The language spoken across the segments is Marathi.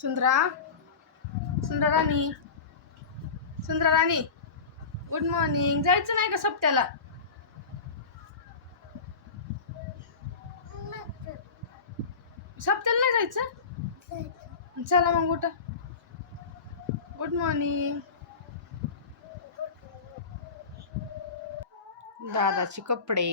सुंदरा सुंदरा राणी सुंदरा राणी गुड मॉर्निंग. जायचं नाही का सप्त्याला? सप्त्याला नाही जायचं? चला मग उठा. Good morning. दादाचे कपडे.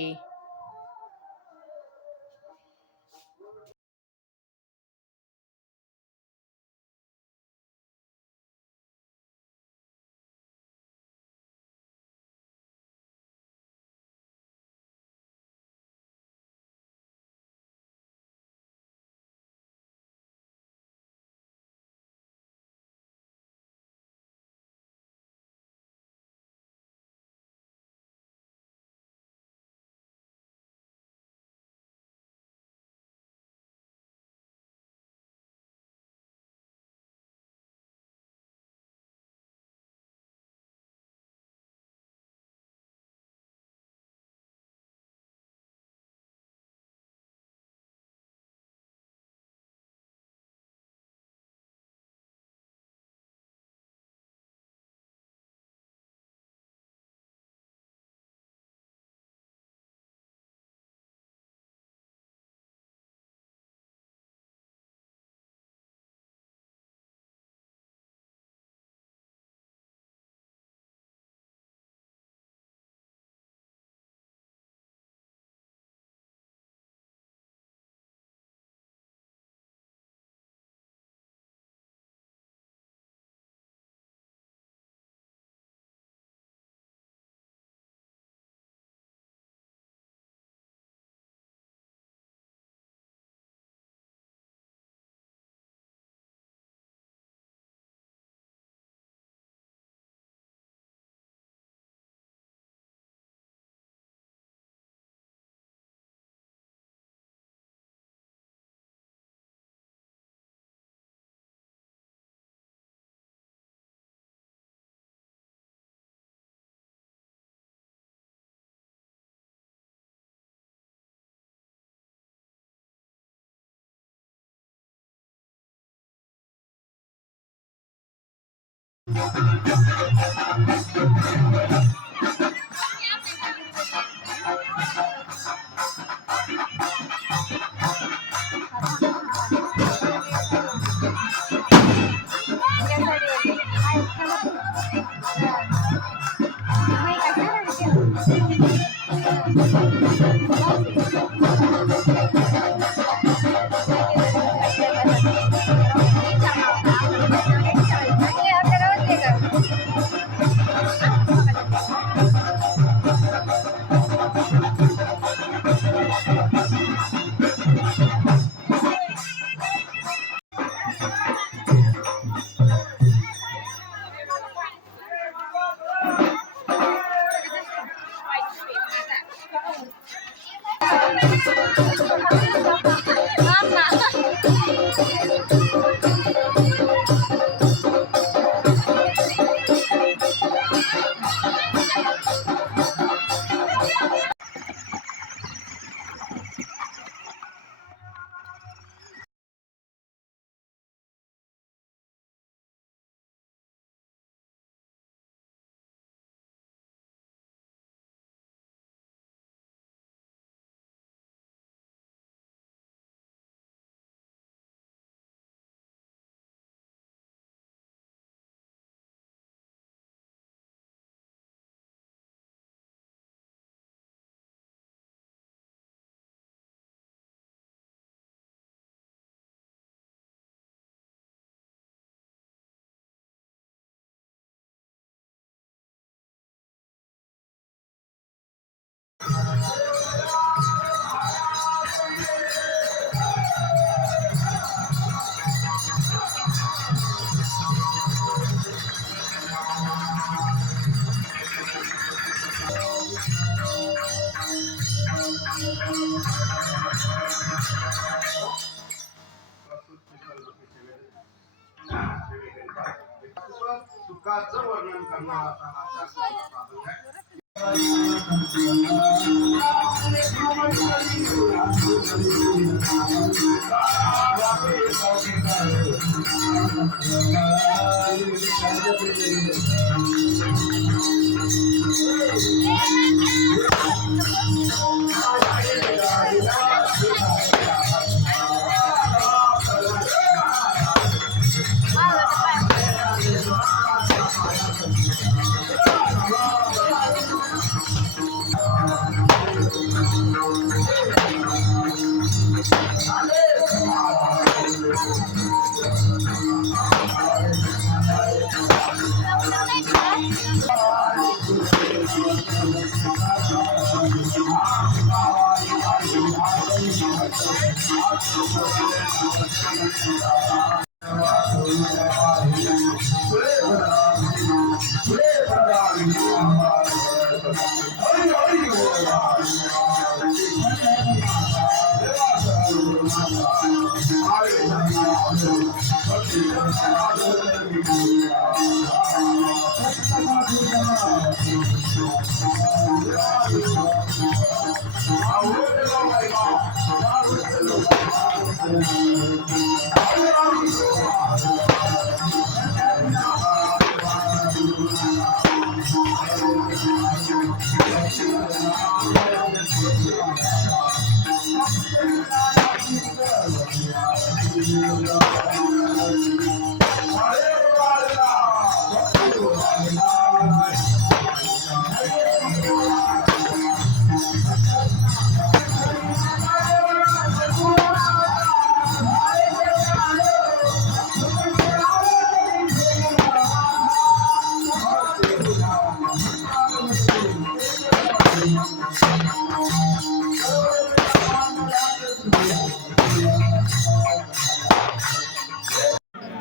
सुखाचं वर्णन करणारा हा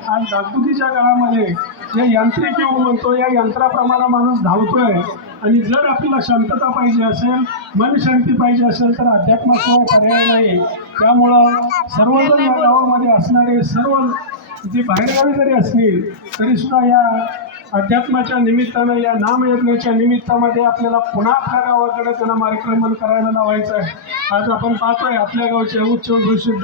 आज धाकधुकीच्या काळामध्ये जे यांत्रिक युग म्हणतो, या यंत्राप्रमाणे माणूस धावतोय. आणि जर आपल्याला शांतता पाहिजे असेल, मन शांती पाहिजे असेल, तर अध्यात्माशिवाय पर्याय नाही. त्यामुळं सर्वजण या गावामध्ये असणारे सर्व जे बाहेरगावी जरी असतील तरी सुद्धा या अध्यात्माच्या निमित्तानं, या नामयज्ञाच्या निमित्तामध्ये आपल्याला पुन्हा आपल्या गावाकडे त्यांना मार्गक्रमण करायला लावायचं आहे. आज आपण पाहतोय आपल्या गावचे उच्च घोषित